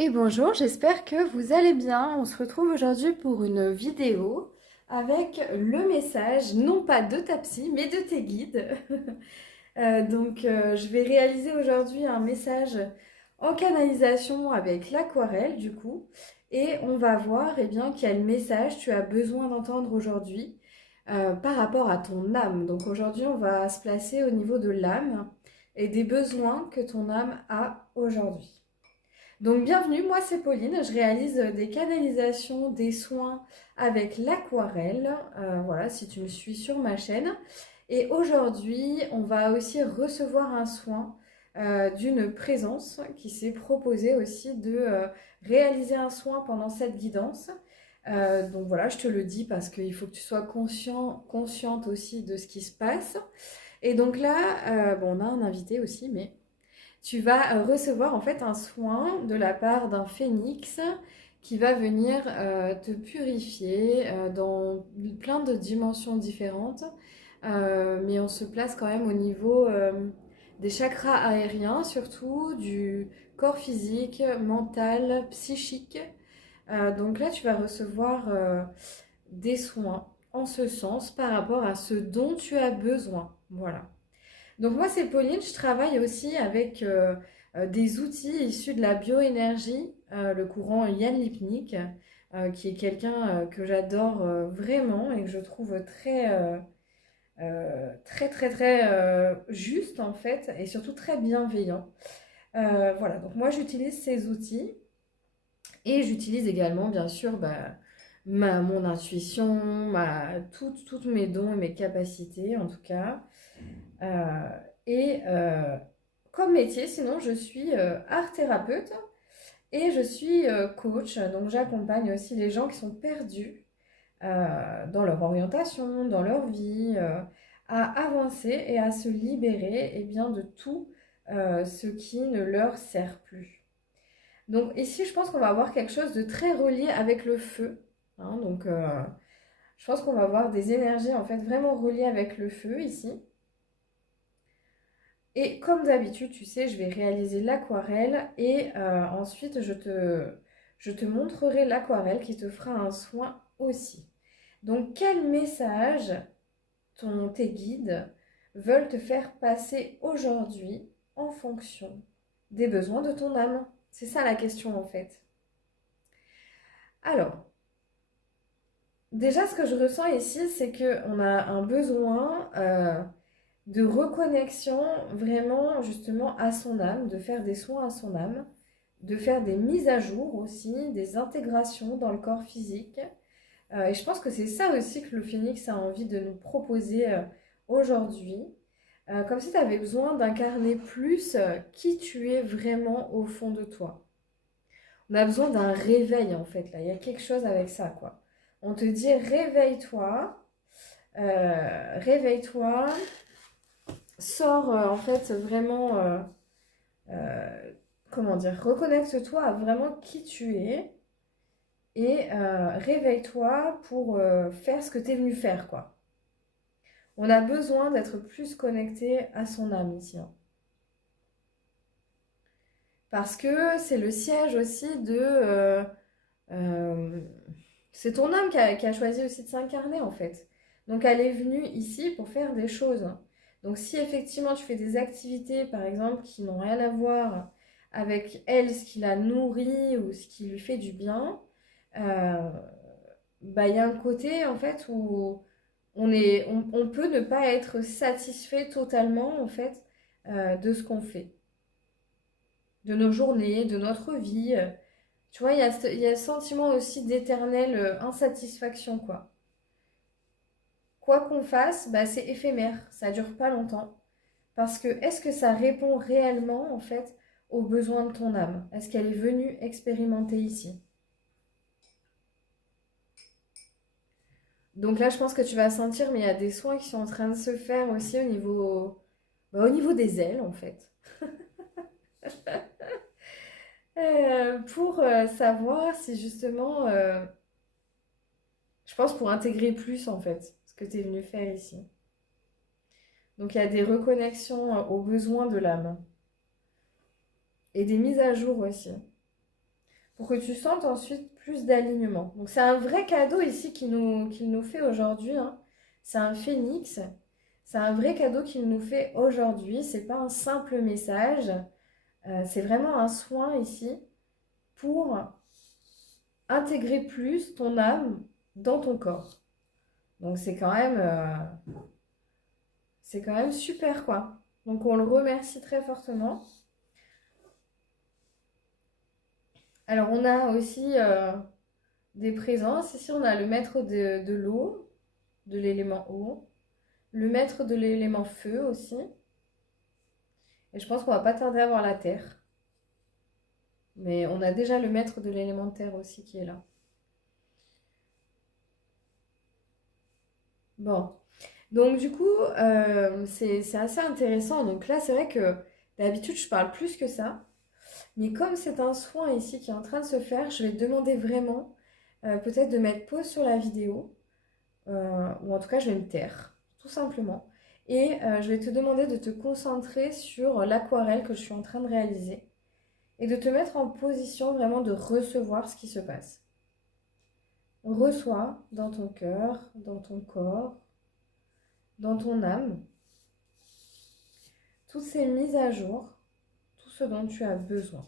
Et bonjour, j'espère que vous allez bien. On se retrouve aujourd'hui pour une vidéo avec le message, non pas de ta psy, mais de tes guides. Je vais réaliser aujourd'hui un message en canalisation avec l'aquarelle, du coup. Et on va voir bien, quel message tu as besoin d'entendre aujourd'hui par rapport à ton âme. Donc aujourd'hui, on va se placer au niveau de l'âme et des besoins que ton âme a aujourd'hui. Donc bienvenue, moi c'est Pauline, je réalise des canalisations, des soins avec l'aquarelle, voilà si tu me suis sur ma chaîne. Et aujourd'hui on va aussi recevoir un soin d'une présence qui s'est proposée aussi de réaliser un soin pendant cette guidance. Donc voilà, je te le dis parce qu'il faut que tu sois consciente aussi de ce qui se passe. Et donc là, bon, on a un invité aussi, mais tu vas recevoir en fait un soin de la part d'un phénix qui va venir te purifier dans plein de dimensions différentes. Mais on se place quand même au niveau des chakras aériens, surtout du corps physique, mental, psychique. Donc là, tu vas recevoir des soins en ce sens par rapport à ce dont tu as besoin. Voilà. Donc moi c'est Pauline, je travaille aussi avec des outils issus de la bioénergie, le courant Yann Lipnik, qui est quelqu'un que j'adore vraiment et que je trouve très juste en fait et surtout très bienveillant. Voilà, donc moi j'utilise ces outils et j'utilise également bien sûr mon intuition, toutes mes dons et mes capacités en tout cas. Euh, et comme métier, sinon, je suis art thérapeute et je suis coach. Donc, j'accompagne aussi les gens qui sont perdus dans leur orientation, dans leur vie, à avancer et à se libérer bien, de tout ce qui ne leur sert plus. Donc, ici, je pense qu'on va avoir quelque chose de très relié avec le feu. Hein. Je pense qu'on va avoir des énergies en fait vraiment reliées avec le feu ici. Et comme d'habitude, tu sais, je vais réaliser l'aquarelle et ensuite je te montrerai l'aquarelle qui te fera un soin aussi. Donc, quel message tes guides veulent te faire passer aujourd'hui en fonction des besoins de ton âme? C'est ça la question en fait. Alors, déjà ce que je ressens ici, c'est qu'on a un besoin de reconnexion vraiment justement à son âme, de faire des soins à son âme, de faire des mises à jour aussi, des intégrations dans le corps physique. Et je pense que c'est ça aussi que le phénix a envie de nous proposer aujourd'hui. Comme si tu avais besoin d'incarner plus qui tu es vraiment au fond de toi. On a besoin d'un réveil en fait là, il y a quelque chose avec ça quoi. On te dit réveille-toi, sors en fait vraiment euh, comment dire, reconnecte-toi à vraiment qui tu es et réveille-toi pour faire ce que tu es venu faire, quoi. On a besoin d'être plus connecté à son âme ici. Hein. Parce que c'est le siège aussi de... euh, c'est ton âme qui a choisi aussi de s'incarner, en fait. Donc elle est venue ici pour faire des choses. Donc si effectivement tu fais des activités, par exemple, qui n'ont rien à voir avec elle, ce qui la nourrit ou ce qui lui fait du bien, euh, il y a un côté en fait où on peut ne pas être satisfait totalement en fait de ce qu'on fait, de nos journées, de notre vie. Tu vois, il y a ce sentiment aussi d'éternelle insatisfaction, quoi. Quoi qu'on fasse, c'est éphémère, ça dure pas longtemps. Parce que est-ce que ça répond réellement en fait aux besoins de ton âme? Est-ce qu'elle est venue expérimenter ici? Donc là, je pense que tu vas sentir, mais il y a des soins qui sont en train de se faire aussi au niveau des ailes, en fait. Pour savoir si justement, je pense pour intégrer plus, en fait, ce que tu es venu faire ici. Donc il y a des reconnexions aux besoins de l'âme et des mises à jour aussi. pour que tu sentes ensuite plus d'alignement. Donc c'est un vrai cadeau ici qu'il nous fait aujourd'hui, hein. C'est un phénix. C'est un vrai cadeau qu'il nous fait aujourd'hui. C'est pas un simple message. C'est vraiment un soin ici pour intégrer plus ton âme dans ton corps. Donc c'est quand même super quoi. Donc on le remercie très fortement. Alors on a aussi des présences. Ici on a le maître de l'eau, de l'élément eau, le maître de l'élément feu aussi. Et je pense qu'on va pas tarder à voir la terre. Mais on a déjà le maître de l'élément terre aussi qui est là. Bon. Donc du coup, c'est assez intéressant. Donc là, c'est vrai que d'habitude, je parle plus que ça. Mais comme c'est un soin ici qui est en train de se faire, je vais te demander vraiment peut-être de mettre pause sur la vidéo. Ou en tout cas, je vais me taire, tout simplement. Et je vais te demander de te concentrer sur l'aquarelle que je suis en train de réaliser. Et de te mettre en position vraiment de recevoir ce qui se passe. Reçois dans ton cœur, dans ton corps, dans ton âme, toutes ces mises à jour, tout ce dont tu as besoin.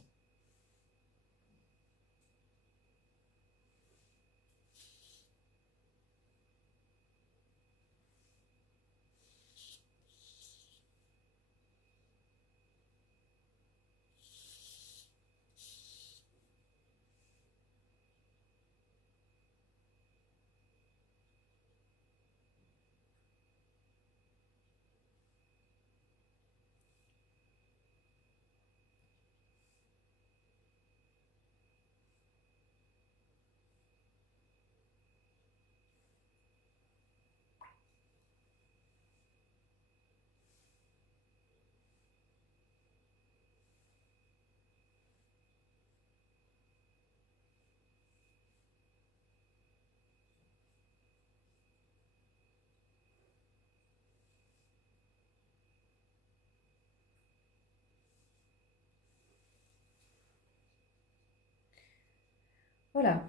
Voilà.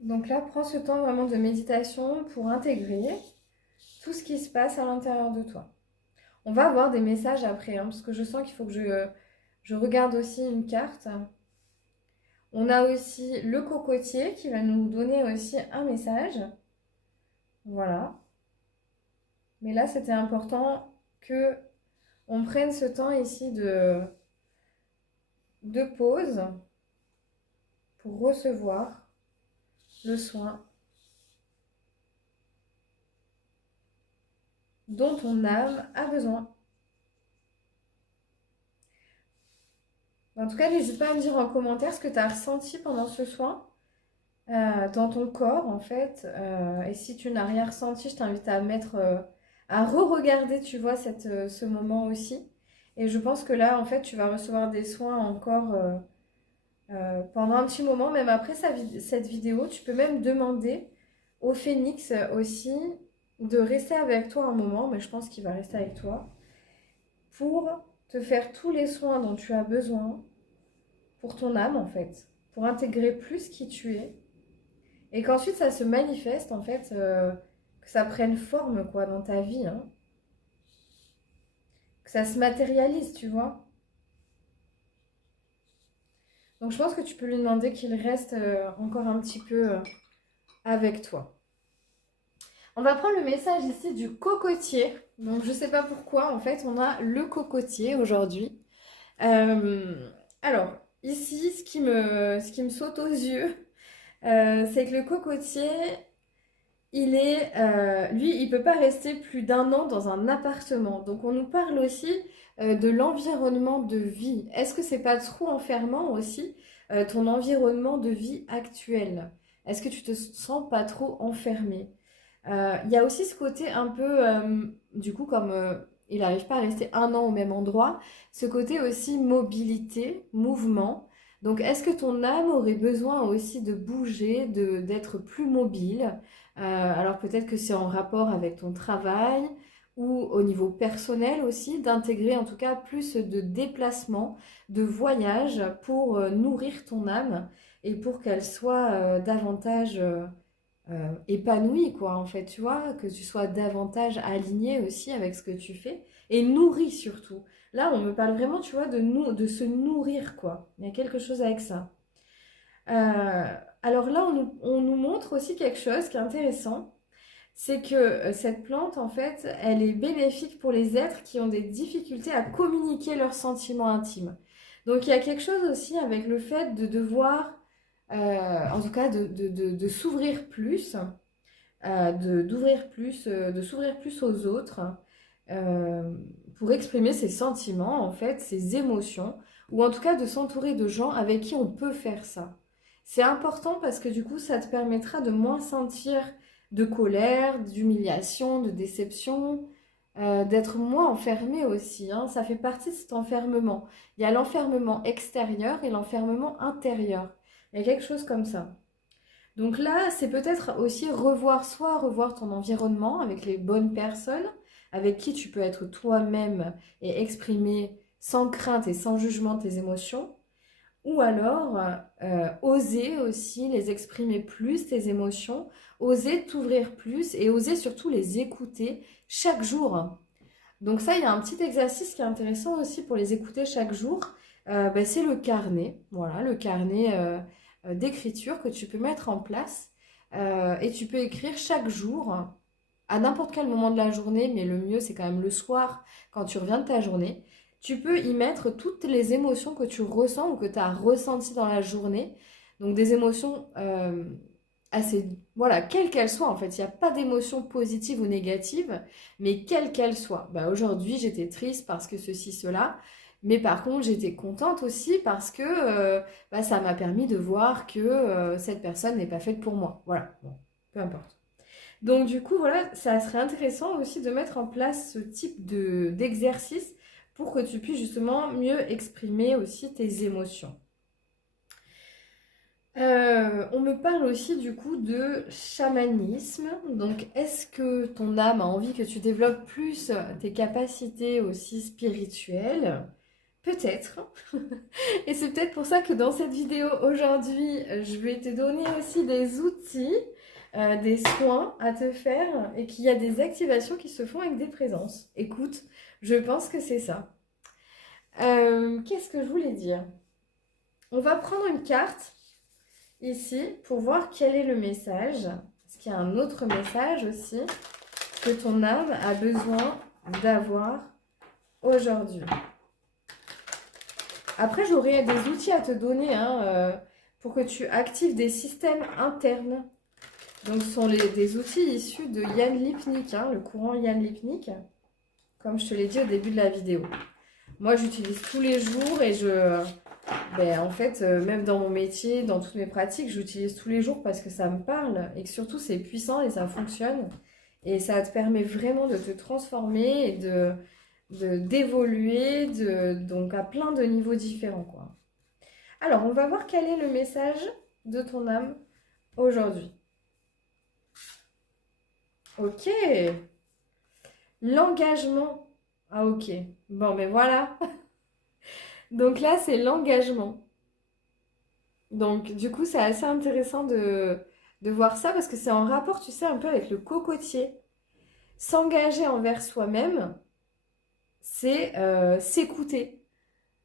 Donc là, prends ce temps vraiment de méditation pour intégrer tout ce qui se passe à l'intérieur de toi. On va avoir des messages après, hein, parce que je sens qu'il faut que je regarde aussi une carte. On a aussi le cocotier qui va nous donner aussi un message. Voilà. Mais là, c'était important que on prenne ce temps ici de pause pour recevoir le soin dont ton âme a besoin. En tout cas, n'hésite pas à me dire en commentaire ce que tu as ressenti pendant ce soin dans ton corps, en fait. Et si tu n'as rien ressenti, je t'invite à mettre, à re-regarder, tu vois, ce moment aussi. Et je pense que là, en fait, tu vas recevoir des soins encore pendant un petit moment, même après cette vidéo. Tu peux même demander au phénix aussi de rester avec toi un moment, mais je pense qu'il va rester avec toi, pour te faire tous les soins dont tu as besoin pour ton âme en fait, pour intégrer plus qui tu es et qu'ensuite ça se manifeste en fait, que ça prenne forme quoi dans ta vie, hein, que ça se matérialise, tu vois. Donc je pense que tu peux lui demander qu'il reste encore un petit peu avec toi. On va prendre le message ici du cocotier. Donc je sais pas pourquoi en fait on a le cocotier aujourd'hui. Alors ici ce qui me saute aux yeux, c'est que le cocotier, lui, il peut pas rester plus d'un an dans un appartement. Donc on nous parle aussi de l'environnement de vie. Est-ce que c'est pas trop enfermant aussi ton environnement de vie actuel? Est-ce que tu te sens pas trop enfermé? Il y a aussi ce côté un peu, du coup, comme il n'arrive pas à rester un an au même endroit, ce côté aussi mobilité, mouvement. Donc, est-ce que ton âme aurait besoin aussi de bouger, d'être plus mobile? Alors, peut-être que c'est en rapport avec ton travail ou au niveau personnel aussi, d'intégrer en tout cas plus de déplacements, de voyages pour nourrir ton âme et pour qu'elle soit davantage épanouie, quoi, en fait, tu vois, que tu sois davantage aligné aussi avec ce que tu fais et nourri surtout. Là, on me parle vraiment, tu vois, de se nourrir, quoi. Il y a quelque chose avec ça. Euh, alors là, on nous montre aussi quelque chose qui est intéressant, c'est que cette plante, en fait, elle est bénéfique pour les êtres qui ont des difficultés à communiquer leurs sentiments intimes. Donc il y a quelque chose aussi avec le fait de devoir, en tout cas, de s'ouvrir plus, d'ouvrir plus, de s'ouvrir plus aux autres, euh, pour exprimer ses sentiments, en fait, ses émotions, ou en tout cas de s'entourer de gens avec qui on peut faire ça. C'est important parce que du coup, ça te permettra de moins sentir de colère, d'humiliation, de déception, d'être moins enfermé aussi, hein. Ça fait partie de cet enfermement. Il y a l'enfermement extérieur et l'enfermement intérieur. Il y a quelque chose comme ça. Donc là, c'est peut-être aussi revoir ton environnement avec les bonnes personnes, avec qui tu peux être toi-même et exprimer sans crainte et sans jugement tes émotions. Ou alors, oser aussi les exprimer plus, tes émotions, oser t'ouvrir plus et oser surtout les écouter chaque jour. Donc ça, il y a un petit exercice qui est intéressant aussi pour les écouter chaque jour. C'est le carnet, voilà, le carnet d'écriture que tu peux mettre en place. Et tu peux écrire chaque jour, à n'importe quel moment de la journée, mais le mieux c'est quand même le soir, quand tu reviens de ta journée. Tu peux y mettre toutes les émotions que tu ressens ou que tu as ressenties dans la journée. Donc des émotions assez, voilà, quelles qu'elles soient en fait. Il n'y a pas d'émotion positive ou négative, mais quelles qu'elles soient. Bah, aujourd'hui, j'étais triste parce que ceci, cela. Mais par contre, j'étais contente aussi parce que ça m'a permis de voir que cette personne n'est pas faite pour moi. Voilà, bon, peu importe. Donc du coup, voilà, ça serait intéressant aussi de mettre en place ce type d'exercice pour que tu puisses justement mieux exprimer aussi tes émotions. On me parle aussi du coup de chamanisme. Donc, est-ce que ton âme a envie que tu développes plus tes capacités aussi spirituelles? Peut-être. Et c'est peut-être pour ça que dans cette vidéo aujourd'hui, je vais te donner aussi des outils, des soins à te faire et qu'il y a des activations qui se font avec des présences. Écoute, je pense que c'est ça. Qu'est-ce que je voulais dire? On va prendre une carte ici pour voir quel est le message. Est-ce qu'il y a un autre message aussi que ton âme a besoin d'avoir aujourd'hui? Après, j'aurai des outils à te donner pour que tu actives des systèmes internes. Donc, ce sont des outils issus de Jan Lipnik, le courant Jan Lipnik, comme je te l'ai dit au début de la vidéo. Moi, j'utilise tous les jours et en fait, même dans mon métier, dans toutes mes pratiques, j'utilise tous les jours parce que ça me parle et que surtout c'est puissant et ça fonctionne. Et ça te permet vraiment de te transformer et d'évoluer donc à plein de niveaux différents, quoi. Alors, on va voir quel est le message de ton âme aujourd'hui. Ok, l'engagement. Ah ok, bon ben voilà. Donc là, c'est l'engagement. Donc, du coup, c'est assez intéressant de voir ça parce que c'est en rapport, tu sais, un peu avec le cocotier. S'engager envers soi-même, c'est s'écouter,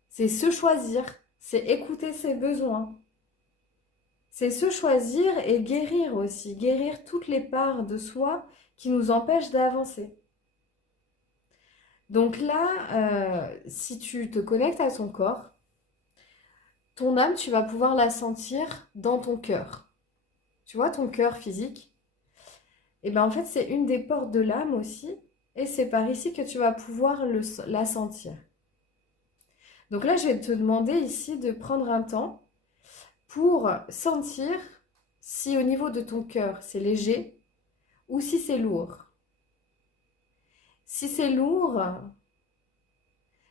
c'est se choisir, c'est écouter ses besoins. C'est se choisir et guérir aussi, guérir toutes les parts de soi qui nous empêchent d'avancer. Donc là, si tu te connectes à ton corps, ton âme, tu vas pouvoir la sentir dans ton cœur. Tu vois, ton cœur physique. Et bien en fait, c'est une des portes de l'âme aussi. Et c'est par ici que tu vas pouvoir la sentir. Donc là, je vais te demander ici de prendre un temps pour sentir si au niveau de ton cœur, c'est léger ou si c'est lourd. Si c'est lourd,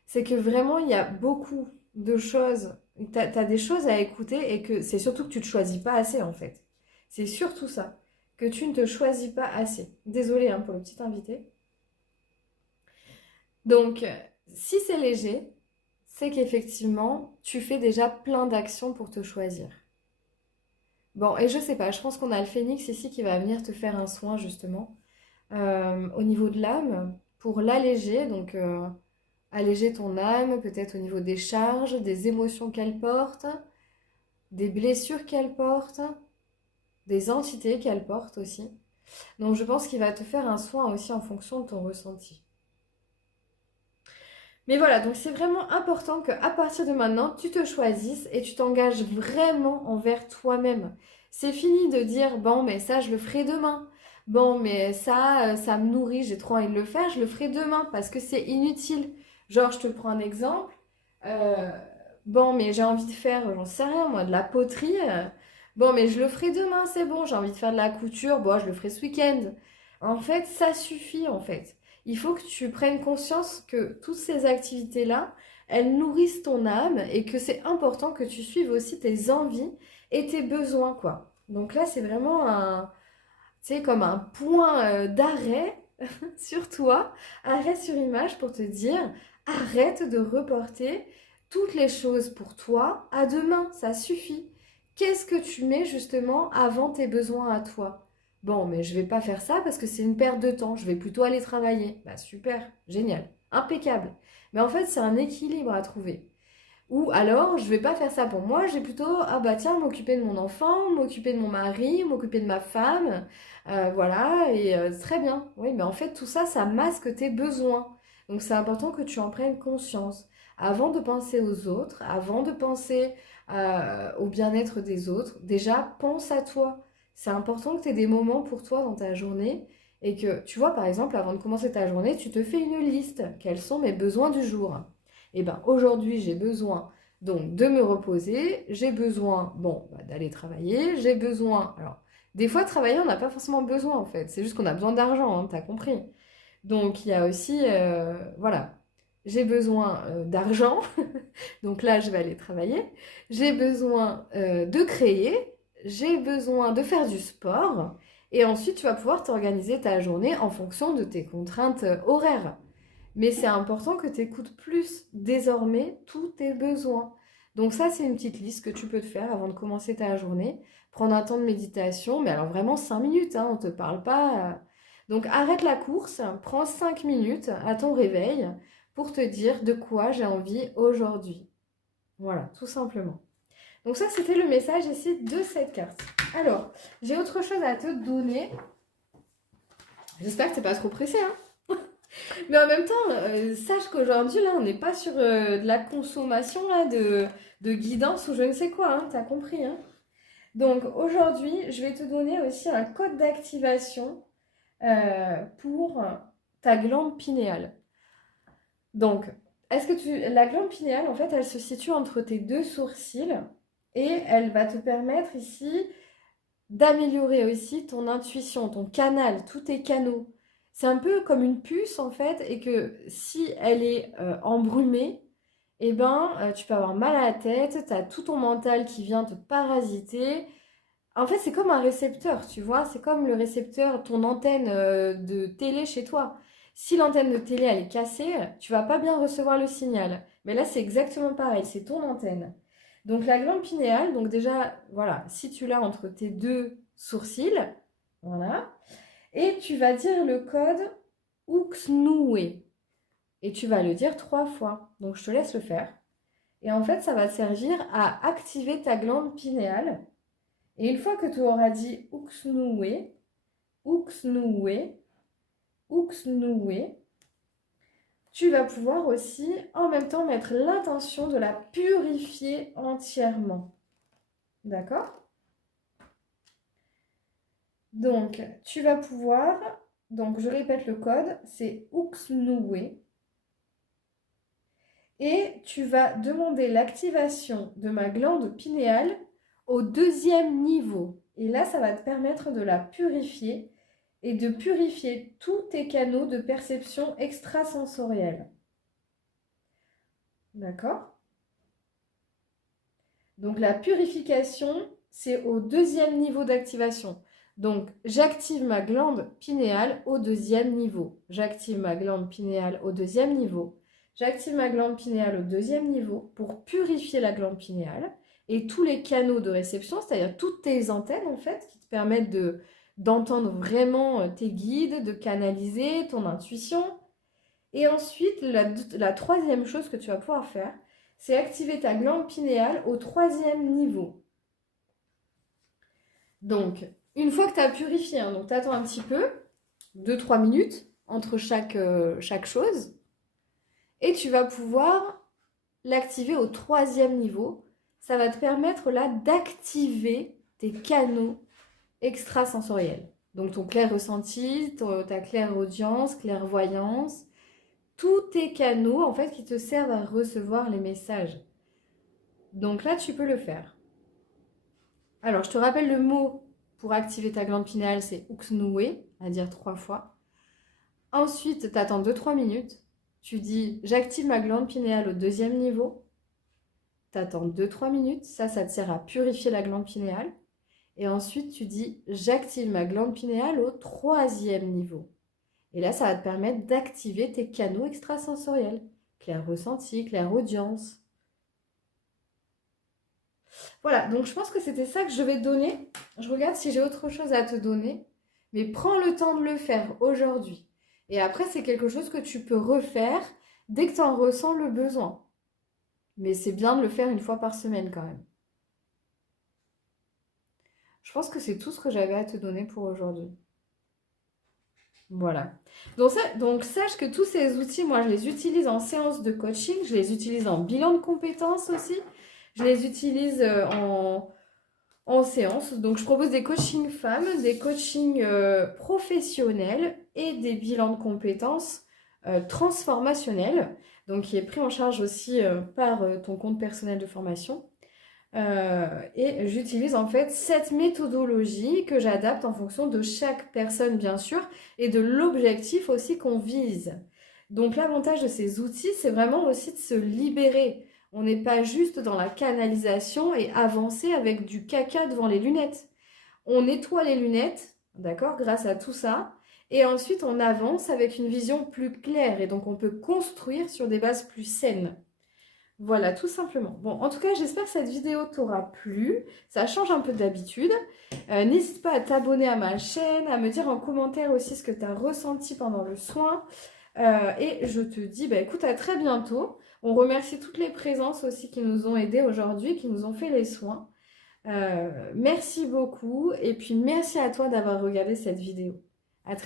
c'est que vraiment, il y a beaucoup de choses. Tu as des choses à écouter et que c'est surtout que tu ne te choisis pas assez en fait. C'est surtout ça, que tu ne te choisis pas assez. Désolée pour le petit invité. Donc, si c'est léger, c'est qu'effectivement, tu fais déjà plein d'actions pour te choisir. Bon, et je sais pas, je pense qu'on a le phénix ici qui va venir te faire un soin justement au niveau de l'âme pour l'alléger, donc alléger ton âme, peut-être au niveau des charges, des émotions qu'elle porte, des blessures qu'elle porte, des entités qu'elle porte aussi. Donc je pense qu'il va te faire un soin aussi en fonction de ton ressenti. Mais voilà, donc c'est vraiment important qu'à partir de maintenant, tu te choisisses et tu t'engages vraiment envers toi-même. C'est fini de dire, bon, mais ça, je le ferai demain. Bon, mais ça me nourrit, j'ai trop envie de le faire, je le ferai demain parce que c'est inutile. Genre, je te prends un exemple. Euh, bon, mais j'ai envie de faire, j'en sais rien, moi, de la poterie. Bon, mais je le ferai demain, c'est bon. J'ai envie de faire de la couture. Bon, je le ferai ce week-end. En fait, ça suffit, en fait. Il faut que tu prennes conscience que toutes ces activités-là, elles nourrissent ton âme et que c'est important que tu suives aussi tes envies et tes besoins, quoi. Donc là, c'est vraiment un, tu sais, comme un point d'arrêt sur toi, arrêt sur image pour te dire, arrête de reporter toutes les choses pour toi à demain, ça suffit. Qu'est-ce que tu mets justement avant tes besoins à toi? Bon, mais je vais pas faire ça parce que c'est une perte de temps, je vais plutôt aller travailler. Bah super, génial, impeccable. Mais en fait, c'est un équilibre à trouver. Ou alors, je vais pas faire ça pour moi, je vais plutôt, ah bah tiens, m'occuper de mon enfant, m'occuper de mon mari, m'occuper de ma femme, voilà, et très bien. Oui, mais en fait, tout ça, ça masque tes besoins. Donc, c'est important que tu en prennes conscience. Avant de penser aux autres, avant de penser au bien-être des autres, déjà, pense à toi. C'est important que tu aies des moments pour toi dans ta journée et que, tu vois, par exemple, avant de commencer ta journée, tu te fais une liste. Quels sont mes besoins du jour? Eh ben, aujourd'hui, j'ai besoin donc de me reposer, j'ai besoin bon, bah, d'aller travailler, j'ai besoin. Alors, des fois, travailler, on n'a pas forcément besoin en fait, c'est juste qu'on a besoin d'argent, hein, t'as compris. Donc, il y a aussi, voilà, j'ai besoin d'argent, donc là, je vais aller travailler. J'ai besoin de créer, j'ai besoin de faire du sport, et ensuite, tu vas pouvoir t'organiser ta journée en fonction de tes contraintes horaires. Mais c'est important que tu écoutes plus désormais tous tes besoins. Donc ça, c'est une petite liste que tu peux te faire avant de commencer ta journée. Prendre un temps de méditation, mais alors vraiment 5 minutes, hein, on ne te parle pas. Donc arrête la course, prends 5 minutes à ton réveil pour te dire de quoi j'ai envie aujourd'hui. Voilà, tout simplement. Donc ça, c'était le message ici de cette carte. Alors, j'ai autre chose à te donner. J'espère que tu n'es pas trop pressé, hein. Mais en même temps, sache qu'aujourd'hui, là, on n'est pas sur de la consommation là, de guidance ou je ne sais quoi, hein, t'as compris, hein. Donc aujourd'hui, je vais te donner aussi un code d'activation pour ta glande pinéale. Donc, la glande pinéale, en fait, elle se situe entre tes deux sourcils et elle va te permettre ici d'améliorer aussi ton intuition, ton canal, tous tes canaux. C'est un peu comme une puce en fait, et que si elle est embrumée, eh ben, tu peux avoir mal à la tête, tu as tout ton mental qui vient te parasiter. En fait, c'est comme un récepteur, tu vois, c'est comme le récepteur, ton antenne de télé chez toi. Si l'antenne de télé elle est cassée, tu vas pas bien recevoir le signal. Mais là, c'est exactement pareil, c'est ton antenne. Donc la glande pinéale, donc déjà, voilà, si tu l'as entre tes deux sourcils, voilà, et tu vas dire le code Uxnoué. Et tu vas le dire 3 fois. Donc je te laisse le faire. Et en fait, ça va te servir à activer ta glande pinéale. Et une fois que tu auras dit Uxnoué, Uxnoué, Uxnoué, tu vas pouvoir aussi en même temps mettre l'intention de la purifier entièrement. D'accord? Donc, tu vas pouvoir, donc je répète le code, c'est Uxnoué. Et tu vas demander l'activation de ma glande pinéale au 2e niveau. Et là, ça va te permettre de la purifier et de purifier tous tes canaux de perception extrasensorielle. D'accord? Donc la purification, c'est au 2e niveau d'activation. Donc, j'active ma glande pinéale au deuxième niveau. J'active ma glande pinéale au deuxième niveau. J'active ma glande pinéale au deuxième niveau pour purifier la glande pinéale et tous les canaux de réception, c'est-à-dire toutes tes antennes en fait, qui te permettent d'entendre vraiment tes guides, de canaliser ton intuition. Et ensuite, la troisième chose que tu vas pouvoir faire, c'est activer ta glande pinéale au troisième niveau. Donc, une fois que tu as purifié, hein, donc tu attends un petit peu, 2-3 minutes entre chaque chose, et tu vas pouvoir l'activer au troisième niveau. Ça va te permettre là d'activer tes canaux extrasensoriels. Donc ton clair ressenti, ta clairaudience, clairvoyance, tous tes canaux en fait qui te servent à recevoir les messages. Donc là, tu peux le faire. Alors, je te rappelle le mot pour activer ta glande pinéale, c'est Uxnuwe, à dire 3 fois. Ensuite, tu attends 2-3 minutes. Tu dis j'active ma glande pinéale au deuxième niveau. Tu attends 2-3 minutes. Ça te sert à purifier la glande pinéale. Et ensuite, tu dis j'active ma glande pinéale au troisième niveau. Et là, ça va te permettre d'activer tes canaux extrasensoriels. Clair ressenti, clair audience. Voilà, donc je pense que c'était ça que je vais te donner. Je regarde si j'ai autre chose à te donner. Mais prends le temps de le faire aujourd'hui. Et après, c'est quelque chose que tu peux refaire dès que tu en ressens le besoin. Mais c'est bien de le faire une fois par semaine quand même. Je pense que c'est tout ce que j'avais à te donner pour aujourd'hui. Voilà. Donc sache que tous ces outils, moi, je les utilise en séance de coaching. Je les utilise en bilan de compétences aussi. Je les utilise en séance. Donc, je propose des coachings femmes, des coachings professionnels et des bilans de compétences transformationnels. Donc, qui est pris en charge aussi par ton compte personnel de formation. Et j'utilise en fait cette méthodologie que j'adapte en fonction de chaque personne, bien sûr, et de l'objectif aussi qu'on vise. Donc, l'avantage de ces outils, c'est vraiment aussi de se libérer. On n'est pas juste dans la canalisation et avancer avec du caca devant les lunettes. On nettoie les lunettes, d'accord, grâce à tout ça. Et ensuite, on avance avec une vision plus claire. Et donc, on peut construire sur des bases plus saines. Voilà, tout simplement. Bon, en tout cas, j'espère que cette vidéo t'aura plu. Ça change un peu d'habitude. N'hésite pas à t'abonner à ma chaîne, à me dire en commentaire aussi ce que tu as ressenti pendant le soin. Et je te dis, bah, écoute, à très bientôt. On remercie toutes les présences aussi qui nous ont aidés aujourd'hui, qui nous ont fait les soins. Merci beaucoup et puis merci à toi d'avoir regardé cette vidéo. À très